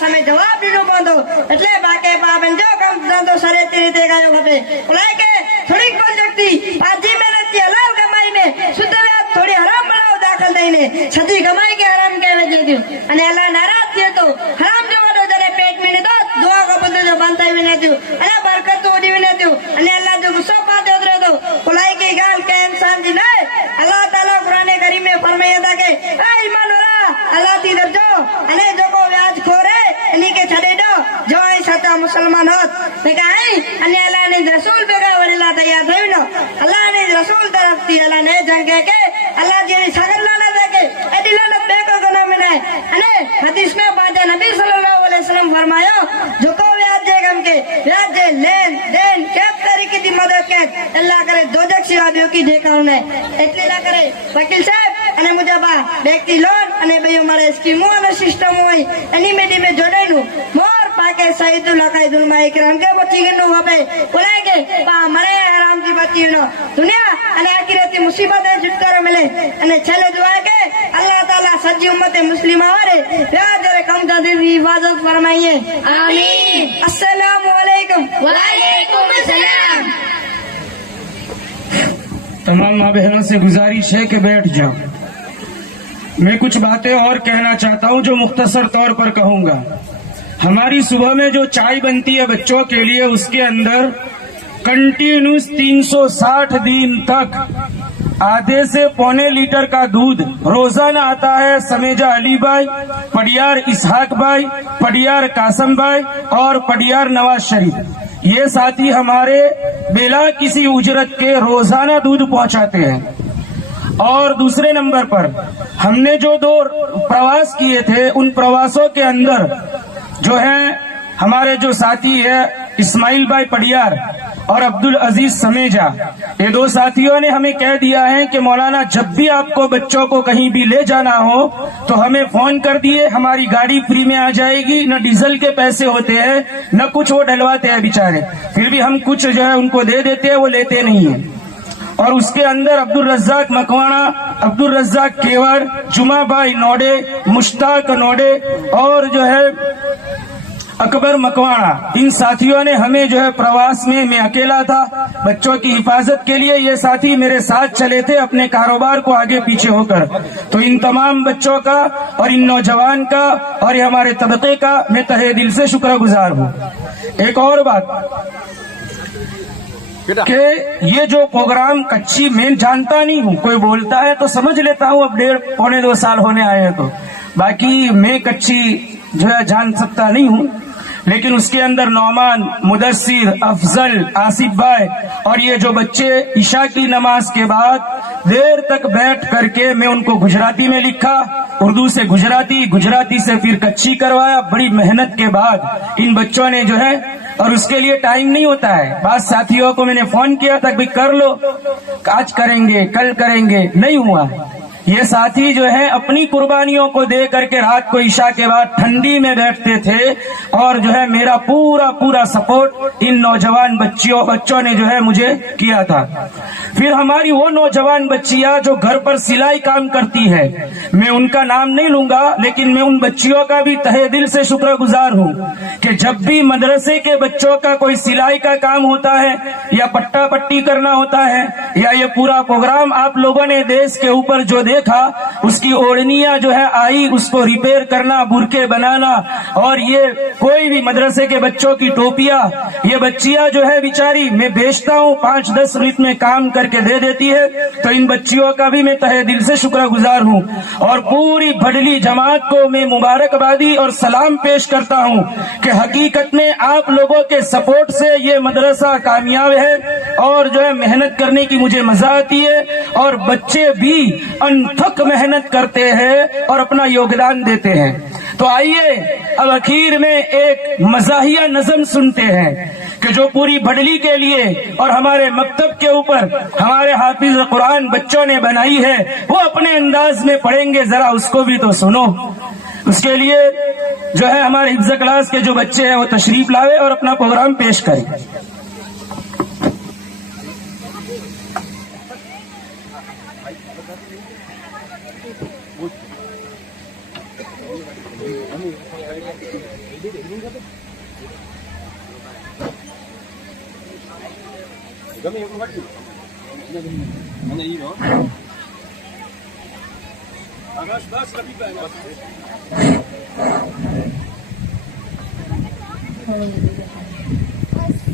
समय जवाब दीनो पवंदो એટલે બાકે પાબન જો કામ ધંધો સરેતી રીતે કાયો ખપે ઓલાય કે થોડીક બોલ જતી આજી મહેનત થી હલાલ કમાઈ में શુદ્ધ વ્યાજ થોડી હરામ બનાવ દાખલ થઈને સદી કમાઈ કે હરામ કહેવે દીધું અને અલ્લાહ નારાજ થયો તો હરામ જો વડો જરે પેટ में ને તો દુઆ કબૂલ જો બંધાઈ વિને થયું અને બરકત ઓડી વિને થયું અને અલ્લાહ જો ગુસ્સો પાતે ઉતરે તો ઓલાય કે ગાલ કે इंसान जी ने अल्लाह ताला कुरान करीम में फरमाया था कि ए ईमान वाला अल्लाह ती दरजो अने जो को व्याज खोरे इन्हीं के छड़े दो जो आई सच्चा मुसलमान होत ने कहाई अने अल्लाह ने रसूल बेगा वरेला तैयार थयो न अल्लाह ने रसूल तरफ थी अल्लाह ने जंगे के अल्लाह जी सगल लाने दे के एडी लानत बेको गनो में ने अने हदीस में बाजा नबी सल्लल्लाहु अलैहि वसल्लम फरमायो जो को व्याज दे गम के व्याज दे लेन देन के तरीके दी मदद के अल्लाह करे दोजख से वादियों की देखा ने એટલે ના કરે વકીલ સાહેબ અને મુજબા વ્યક્તિ લોન અને ભાઈઓ મારે સ્કીમો અને સિસ્ટમ હોય એની મેડી મે જોડાઈનું મોર પાકે સઈદુલ હકાઈદુલ માઈકરામ કે બચી ગનો હવે બોલાય કે પા મરે આરામ થી બચીનો દુનિયા અને આખિરતી મુસીબત એ છુટકારો મળે અને છેલ્લે દુઆ કે અલ્લાહ તાલા સજી ઉમ્મતે મુસ્લિમા વારે વ્યાજ રે કમ દાદી हिफाजत फरमाइए आमीन। अस्सलामु अलैकुम। वालेकुम अस्सलाम। तमाम माँ बहनों से गुजारिश है कि बैठ जाओ। मैं कुछ बातें और कहना चाहता हूँ जो मुख्तसर तौर पर कहूँगा। हमारी सुबह में जो चाय बनती है बच्चों के लिए उसके अंदर कंटिन्यूस 360 दिन तक आधे से पौने लीटर का दूध रोजाना आता है। समेजा अली भाई, पडियार इसहाक भाई, पडियार कासम भाई और पडियार नवाज शरीफ, ये साथी हमारे बिला किसी उजरत के रोजाना दूध पहुंचाते हैं। और दूसरे नंबर पर हमने जो 2 प्रवास किए थे उन प्रवासों के अंदर जो है हमारे जो साथी है इस्माइल भाई पडियार और अब्दुल अजीज समेजा, ये 2 साथियों ने हमें कह दिया है कि मौलाना जब भी आपको बच्चों को कहीं भी ले जाना हो तो हमें फोन कर दिए, हमारी गाड़ी फ्री में आ जाएगी। न डीजल के पैसे होते हैं न कुछ वो डलवाते हैं बेचारे, फिर भी हम कुछ जो है उनको दे देते हैं, वो लेते नहीं है। और उसके अंदर अब्दुल रज्जाक मकवाना, अब्दुल रज्जाक केवड़, जुमा भाई नोडे, मुश्ताक नोडे और जो है अकबर मकवाना, इन साथियों ने हमें जो है प्रवास में, मैं अकेला था, बच्चों की हिफाजत के लिए ये साथी मेरे साथ चले थे अपने कारोबार को आगे पीछे होकर। तो इन तमाम बच्चों का और इन नौजवान का और ये हमारे तबके का मैं तहे दिल से शुक्रगुजार हूँ। एक और बात कि ये जो प्रोग्राम कच्ची मैं जानता नहीं हूँ, कोई बोलता है तो समझ लेता हूँ, अब 1.5 पौने 2 साल होने आए हैं, तो बाकी मैं कच्ची जो है जान सकता नहीं हूँ। लेकिन उसके अंदर नौमान, मुदस्सिर, अफजल, आसिफ भाई और ये जो बच्चे ईशा की नमाज के बाद देर तक बैठ करके मैं उनको गुजराती में लिखा, उर्दू से गुजराती, गुजराती से फिर कच्ची करवाया, बड़ी मेहनत के बाद इन बच्चों ने जो है, और उसके लिए टाइम नहीं होता है। बाद साथियों को मैंने फोन किया था भाई कर लो, आज करेंगे कल करेंगे, नहीं हुआ। ये साथी जो है अपनी कुर्बानियों को दे करके रात को ईशा के बाद ठंडी में बैठते थे और जो है मेरा पूरा सपोर्ट इन नौजवान बच्चों ने जो है मुझे किया था। फिर हमारी वो नौजवान बच्चियां जो घर पर सिलाई काम करती है, मैं उनका नाम नहीं लूंगा, लेकिन मैं उन बच्चियों का भी तहे दिल से शुक्रगुजार हूँ कि जब भी मदरसे के बच्चों का कोई सिलाई का काम होता है या पट्टा पट्टी करना होता है या ये पूरा प्रोग्राम आप लोगों ने देश के ऊपर जो देखा, उसकी ओढ़नियां जो है आई, उसको रिपेयर करना, बुरके बनाना, और ये कोई भी मदरसे के बच्चों की टोपियां, ये बच्चियां जो है बेचारी मैं बेचता हूँ, 5-10 मिनट में काम करके दे देती है। तो इन बच्चियों का भी मैं तहे दिल से शुक्रगुजार हूँ और पूरी भडली जमात को मैं मुबारकबादी और सलाम पेश करता हूँ कि हकीकत में आप लोगों के सपोर्ट से ये मदरसा कामयाब है और जो है मेहनत करने की मुझे मजा आती है और बच्चे भी अनथक मेहनत करते हैं और अपना योगदान देते हैं। तो आइए अब आखिर में एक मज़ाहिया नज़म सुनते हैं कि जो पूरी भडली के लिए और हमारे मकतब के ऊपर हमारे हाफिज कुरान बच्चों ने बनाई है, वो अपने अंदाज में पढ़ेंगे, जरा उसको भी तो सुनो। उसके लिए जो है हमारे हिफ्ज़ क्लास के जो बच्चे हैं वो तशरीफ लावे और अपना प्रोग्राम पेश करें। Thank you.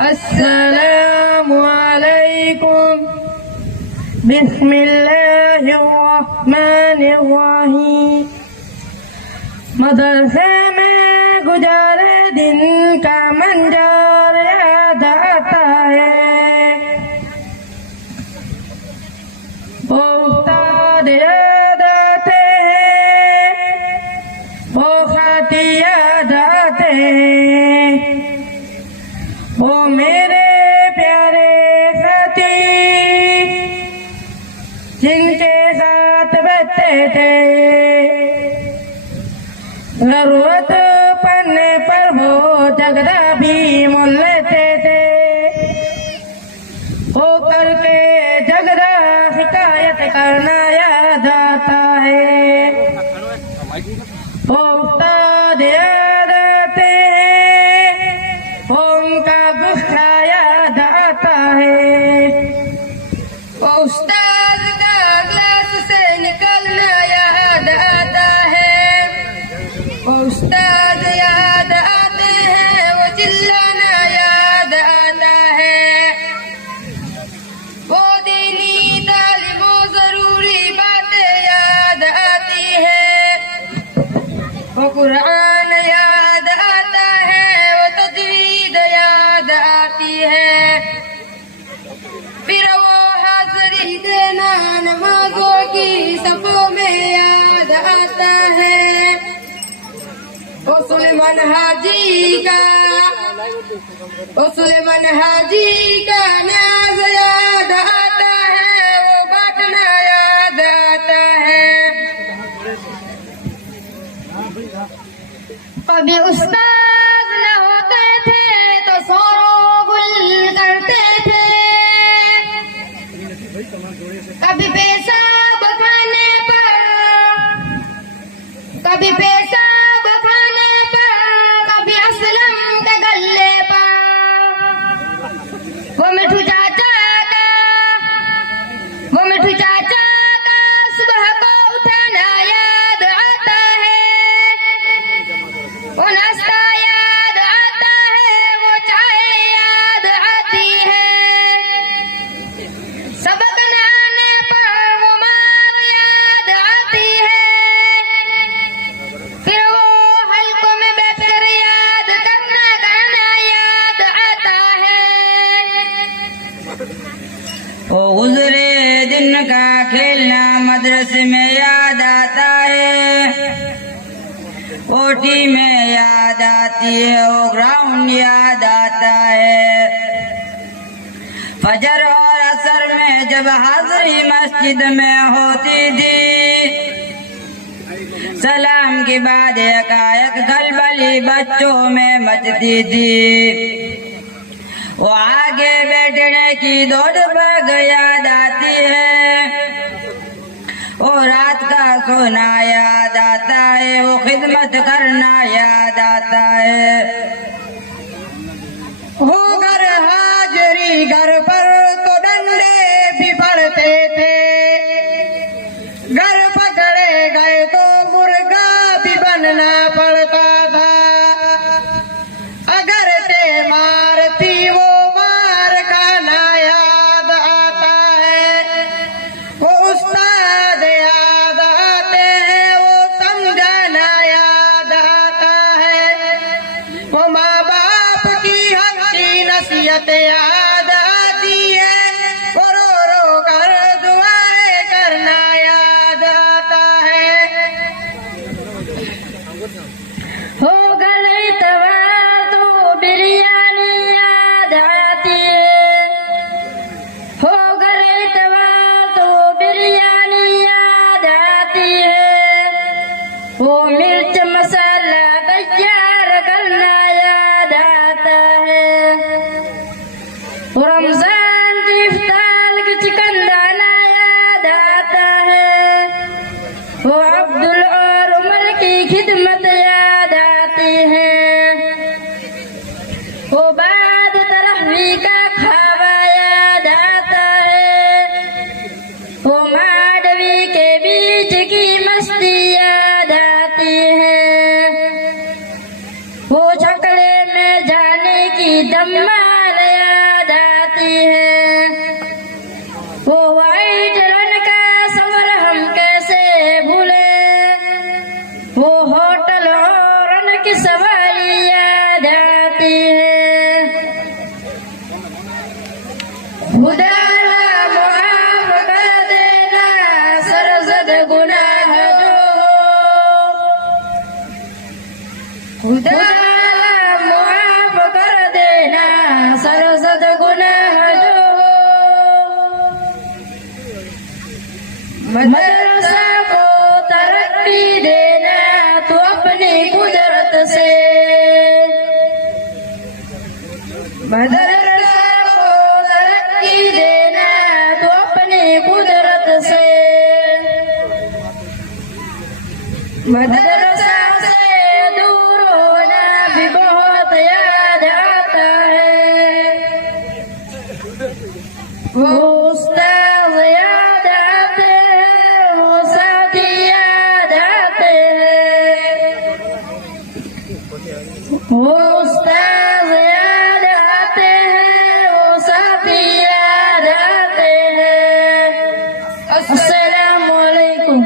अस्सलामुअलैकुम बिस्मिल्लाहिर्रहमानिर्रहीम। मदरसे में गुजारे दिन का मंजर याद आता है। वो उस्ताद याद आते हैं, वो खाती याद आते हैं, वो मेरे प्यारे साथी जिनके साथ बैठते थे। जरूरत पड़ने पर वो झगड़ा भी मोल लेते थे। वो करके झगड़ा शिकायत करना याद आता है। वो उस्ताद याद आते हैं, वो उनका गुस्सा याद आता है। वो उस्ताद का क्लास से निकलना याद आता है। वो उस्ताद याद आते हैं, वो चिल्लाना याद आता है। वो दीनी तालीमो जरूरी बातें याद आती है। वो कुरान याद आता है, वो तजवीद याद आती है। फिर वो हाजिरी देना नमाजों की सफों में याद आता है। वो सुलेमान हाजी का न्याज याद आता है। वो बांटना याद आता है। कभी उस्ताद न होते थे तो सोरो गुल करते थे। कभी पेशाब खाने पर, कभी पेशाब खाने पर, कभी असलम के गले पर। वो मिठू चाचा का सुबह को उठाना याद आता है। वो नाश्ता याद आता है, वो चाय याद आती है। सबक न आने पर वो मार याद आती है। फिर वो हल्कों में बैठकर याद करना याद आता है। वो गुजरे दिन का खेलना मदरसे में याद आता है। वो टीमें याद आती है, वो ग्राउंड याद आता है। फजर और असर में जब हाजिरी मस्जिद में होती थी, सलाम के बाद एकाएक खलबली बच्चों में मचती थी। वो आगे बैठने की दौड़ भाग याद आती है। वो रात का सोना याद आता है, वो खिदमत करना याद आता है। हो घर हाजिरी घर पर तो डंडे भी पड़ते थे। घर पकड़े गए तो मुर्गा भी बनना पड़ता था। अगर ते मारती वो मार खाना याद आता है। वो उस्ताद याद आते हैं, वो समझाना याद आता है। वो माँ बाप की हक की नसीहत याद आती है। वो रो रो कर दुआएं करना याद आता है। हो गए तवार तो बिरयानी याद आती है। हो गए तवार तो बिरयानी याद आती है। वो मिर्च मसाला तैयार करना याद आता है। धम्माल याद आती है। वो वाइट रन का सफर हम कैसे भूले, वो होटल और रन की सवारी याद आती है। खुदा माफ कर देना सरजद गुनाह जो, खुदा माफ कर देना सरजद गुनाह जो। मदरसा को तरक्की देना तो अपनी कुदरत से, मदरसा को तरक्की देना तो अपनी कुदरत से। मदरसा से दूर होना भी बहुत याद आता है। वो उस्ताद याद आते हैं, वो साथी याद आते हैं। वो उस्ताद याद आते हैं, वो साथी याद आते हैं। अस्सलाम वालेकुम।